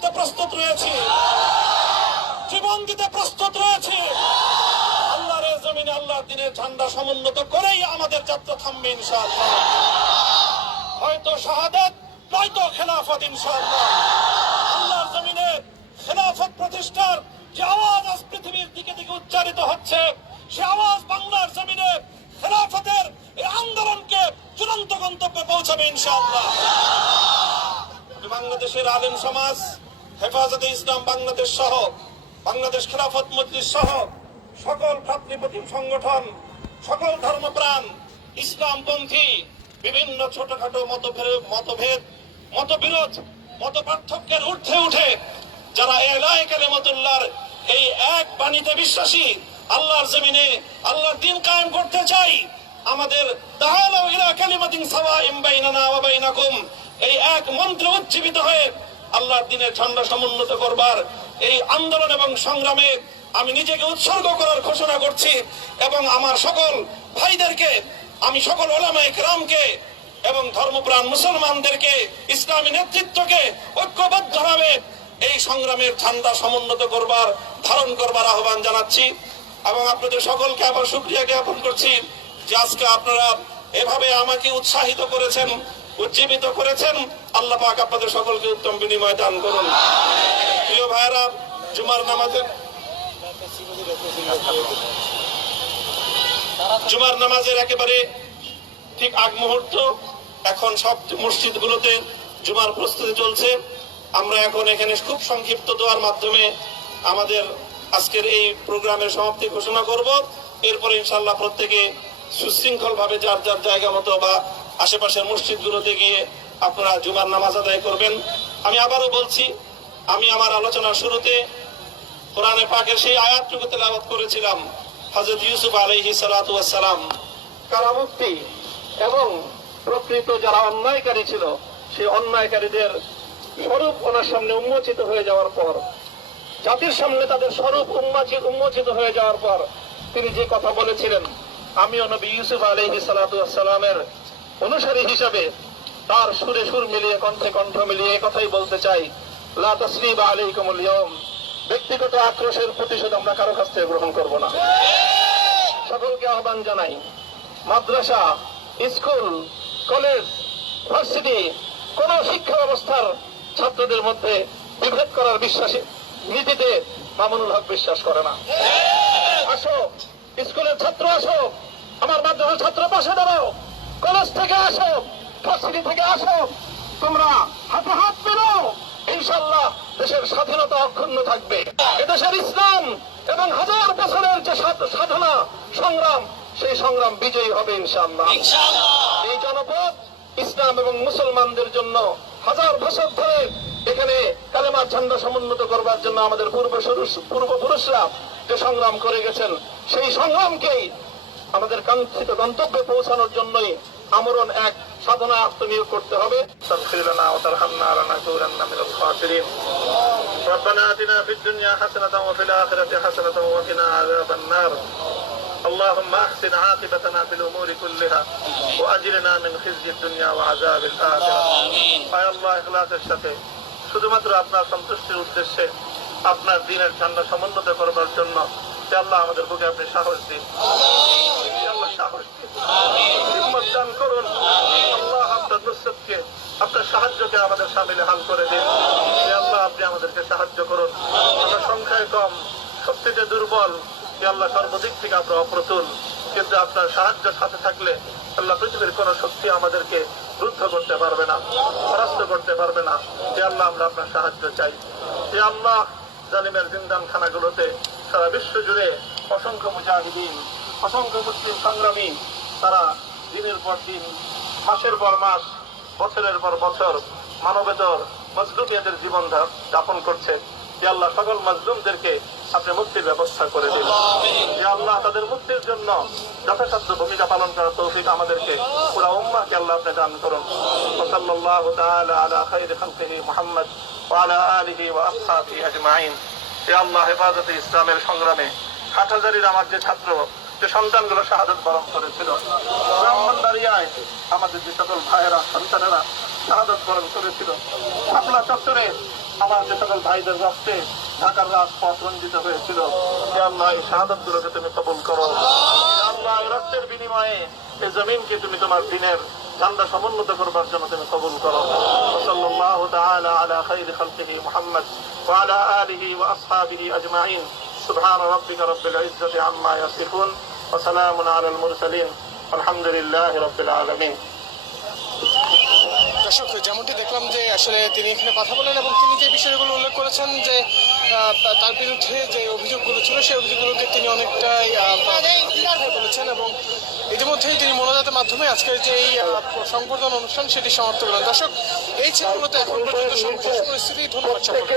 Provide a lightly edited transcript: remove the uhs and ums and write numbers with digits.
করতে প্রস্তুত রয়েছি, জীবন দিতে প্রস্তুত রয়েছি। আল্লাহর জমিনে আল্লাহর দ্বীনের ঝান্ডা সমুন্নত করেই আমাদের যাত্রা থামবে ইনশাআল্লাহ। হয়তো শাহাদাত, নয়তো খেলাফত ইনশাআল্লাহ। আল্লাহর জমিনে খেলাফত প্রতিষ্ঠার যে আওয়াজ আজ পৃথিবীর দিকে দিকে উচ্চারিত হচ্ছে, সে আওয়াজ বাংলার জমিনে খেলাফতের এই আন্দোলনকে চূড়ান্ত গন্তব্যে পৌঁছাবে ইনশাআল্লাহ। বাংলাদেশের আলেম সমাজ, হেফাজতে ইসলাম বাংলাদেশ সহ বাংলাদেশ খেলাফত মজলিস সহ সকল ভ্রাতৃপ্রতিম সংগঠন, সকল ধর্মপ্রাণ, ইসলামপন্থী বিভিন্ন ছোটখাটো মতভেদ, মতবিরোধ, মত পার্থক্যের ঊর্ধ্বে উঠে যারা এলায়ে কালিমাতুল্লাহর এই এক বাণীতে বিশ্বাসী, আল্লাহর জমিনে আল্লাহর দ্বীন কায়েম করতে চাই, আমাদের তাআলাউ ইলা কালিমাতিন সাওয়াইন বাইনানা ওয়া বাইনাকুম এই এক মন্ত্রে উজ্জীবিত হয়ে আল্লাহর দ্বীনের ঝান্ডা সমুন্নত করবার এই আন্দোলন এবং সংগ্রামে আমি নিজেকে উৎসর্গ করার ঘোষণা করছি। এবং আমার সকল ভাইদেরকে, আমি সকল উলামায়ে কেরামকে এবং ধর্মপ্রাণ মুসলমানদেরকে, ইসলামী নেতৃত্বকে ঐক্যবদ্ধভাবে এই সংগ্রামের ঝান্ডা সমুন্নত করবার, ধারণ করবার আহ্বান জানাচ্ছি। এবং আপনাদের সকলকে আবার শুকরিয়া জ্ঞাপন করছি যে আজকে আপনারা এভাবে আমাকে উৎসাহিত করেছেন, উজ্জীবিত করেছেন। আল্লাহ পাক আপনাদের সকলকে উত্তম বিনিময় দান করুন। প্রিয় ভাইয়েরা, জুমার নামাজের একেবারে ঠিক আগ মুহূর্ত, এখন সব মসজিদগুলোতে জুমার প্রস্তুতি চলছে। আমরা এখন এখানে খুব সংক্ষিপ্ত দোয়ার মাধ্যমে আমাদের আজকের এই প্রোগ্রামের সমাপ্তি ঘোষণা করব। এরপরে ইনশাআল্লাহ প্রত্যেকে সুশৃঙ্খল ভাবে যার যার জায়গা মতো বা আশেপাশের মসজিদগুলোতে গিয়ে আপনারা জুমার নামাজ আদায় করবেন। আমি আবারও বলছি, আমি আমার আলোচনার শুরুতে কোরআনে পাকের সেই আয়াতটুকু তেলাওয়াত করেছিলাম, হযরত ইউসুফ আলাইহিস সালাতু ওয়াস সালাম কারামুক্তি এবং প্রকৃত যারা অন্যায়কারী ছিল, সেই অন্যায়কারীদের স্বরূপ ওনার সামনে উন্মোচিত হয়ে যাওয়ার পর, জাতির সামনে তাদের স্বরূপ উন্মোচিত হয়ে যাওয়ার পর তিনি যে কথা বলেছিলেন, আমিও নবী ইউসুফ আলাইহিস সালাতু ওয়াস সালামের অনুসারী হিসাবে তার সুরে সুর মিলিয়ে, কণ্ঠে কণ্ঠ মিলিয়ে এই কথাই বলতে চাই, লা তাসরিবা আলাইকুমুল ইয়াউম, ব্যক্তিগত আক্রোশের প্রতিশোধ আমরা কারো কাছ থেকে গ্রহণ করব না। সকলকে আহ্বান জানাই, মাদ্রাসা, স্কুল, কলেজ, ভার্সিটি, কোন শিক্ষা ব্যবস্থার ছাত্রদের মধ্যে বিভেদ করার বিশ্বাসী নীতিতে মামুনুল হক বিশ্বাস করে না। আসো, স্কুলের ছাত্র আসো, আমার মাদ্রাসার ছাত্র পাশে দাঁড়াও, কলেজ থেকে আসো, ভার্সিটি থেকে আসো, তোমরা হাতে হাত মেলাও, ইনশাআল্লাহ দেশের স্বাধীনতা অক্ষুণ্ণ থাকবে। এদেশের ইসলাম এবং হাজার বছরের যে সাধনা সংগ্রাম, সেই সংগ্রাম বিজয়ী হবে ইনশাআল্লাহ। এই জনপদ ইসলাম এবং মুসলমানদের জন্য হাজার বছর ধরে এখানে কালেমার ঝান্ডা সমুন্নত করবার জন্য আমাদের পূর্বপুরুষরা যে সংগ্রাম করে গেছেন, সেই সংগ্রামকেই আমাদের কাঙ্ক্ষিত গন্তব্যে পৌঁছানোর জন্যই আমরণ এক সাধনা আত্মনিয়োগ করতে হবে। ربنا آتنا في الدنيا حسنة وفي الآخرة حسنة وقنا عذاب النار اللهم أحسن عاقبتنا في الأمور كلها وأجرنا من خزي الدنيا وعذاب الآخرة আয় আল্লাহ, ইখলাসের সাথে শুধুমাত্র আপনার সন্তুষ্টির উদ্দেশ্যে আপনার দ্বীনের ঝান্ডা সমুন্নত করবার জন্য আল্লাহ আমাদের বুকে আপনি সাহস দিন, আল্লাহ সাহস দিন, হিম্মত দান করুন। আল্লাহ আপনার নুসরতকে, আপনার সাহায্যকে আমাদের সামিলে হাল করে দিন। আল্লাহ আপনি আমাদেরকে সাহায্য করুন। আমরা সংখ্যায় কম, শক্তিতে দুর্বল, আল্লাহ সর্বদিক থেকে আমরা অপ্রতুল, কিন্তু আপনার সাহায্য সাথে থাকলে আল্লাহ পৃথিবীর কোন শক্তি আমাদেরকে রুদ্ধ করতে পারবে না, পরাস্ত করতে পারবে না। আল্লাহ আমরা আপনার সাহায্য চাই। আল্লাহ জালিমের জিন্দান খানাগুলোতে সারা বিশ্ব জুড়ে অসংখ্য মুজাহিদিন, অসংখ্য মুসলিম সংগ্রামী, তারা দিনের পর দিন, মাসের পর মাস, বছরের পর বছর মানবেতর মজলুমিয়াতের জীবন যাপন করছে। আল্লাহ সকল মজলুমদেরকে আপনি মুক্তির ব্যবস্থা করে দিন। আল্লাহ তাদের মুক্তির জন্য যথাসাধ্য ভূমিকা পালন করার তৌফিক আমাদেরকে, পুরা উম্মাহকে আল্লাহ আপনি দান করুন। সাল্লাল্লাহু তাআলা আলা খায়রি খালকিহি মুহাম্মদ ওয়া আলা আলিহি ওয়া আসহাবিহি আজমাইন। হে আল্লাহ, হেফাজতে ইসলামের সংগ্রামে হাটহাজারীর আমার যে ছাত্র, যে সন্তানগুলো শাহাদাত বরণ করেছিল, ব্রাহ্মণবাড়িয়ায় আমাদের যে সকল ভাইয়েরা, সন্তানেরা শাহাদাত বরণ করেছিল, শাপলা চত্বরে আমার যে সকল ভাইদের রক্তে ঢাকার রাজপথ রঞ্জিত হয়েছিল, হে আল্লাহ এই শাহাদাত গুলোকে তুমি কবুল করো। হে আল্লাহ এই রক্তের বিনিময়ে এই জমিনকে তুমি তোমার দিনের ঝান্ডা সমুন্নত করবার জন্য তুমি কবুল করো। সাল্লাল্লাহু তাআলা আলা খাইরি খালকিহি মুহাম্মদ ওয়া আলা আলিহি ওয়া আসহাবিহি আজমাইন। সুবহান রাব্বিকা রাব্বিল ইজ্জাতি আম্মা ইয়াসিফুন ওয়া সালামুন আলাল মুরসালিন আলহামদুলিল্লাহি রাব্বিল আলামিন। দর্শক, যেমনটি দেখলাম যে আসলে তিনি এখানে কথা বলেন এবং তিনি যে বিষয়গুলো উল্লেখ করেছেন যে তার বিরুদ্ধে যে অভিযোগগুলো ছিল সেই অভিযোগগুলোকে তিনি অনেকটাই মিথ্যা বলেছেন এবং ইতিমধ্যেই তিনি মোনাজাতের মাধ্যমে আজকের যে এই সংবর্ধনা অনুষ্ঠান সেটি সমাপ্ত করেন। দর্শক, এই ছিল মূলত এখন পর্যন্ত সংঘর্ষ পরিস্থিতি। ধন্যবাদ সকলকে।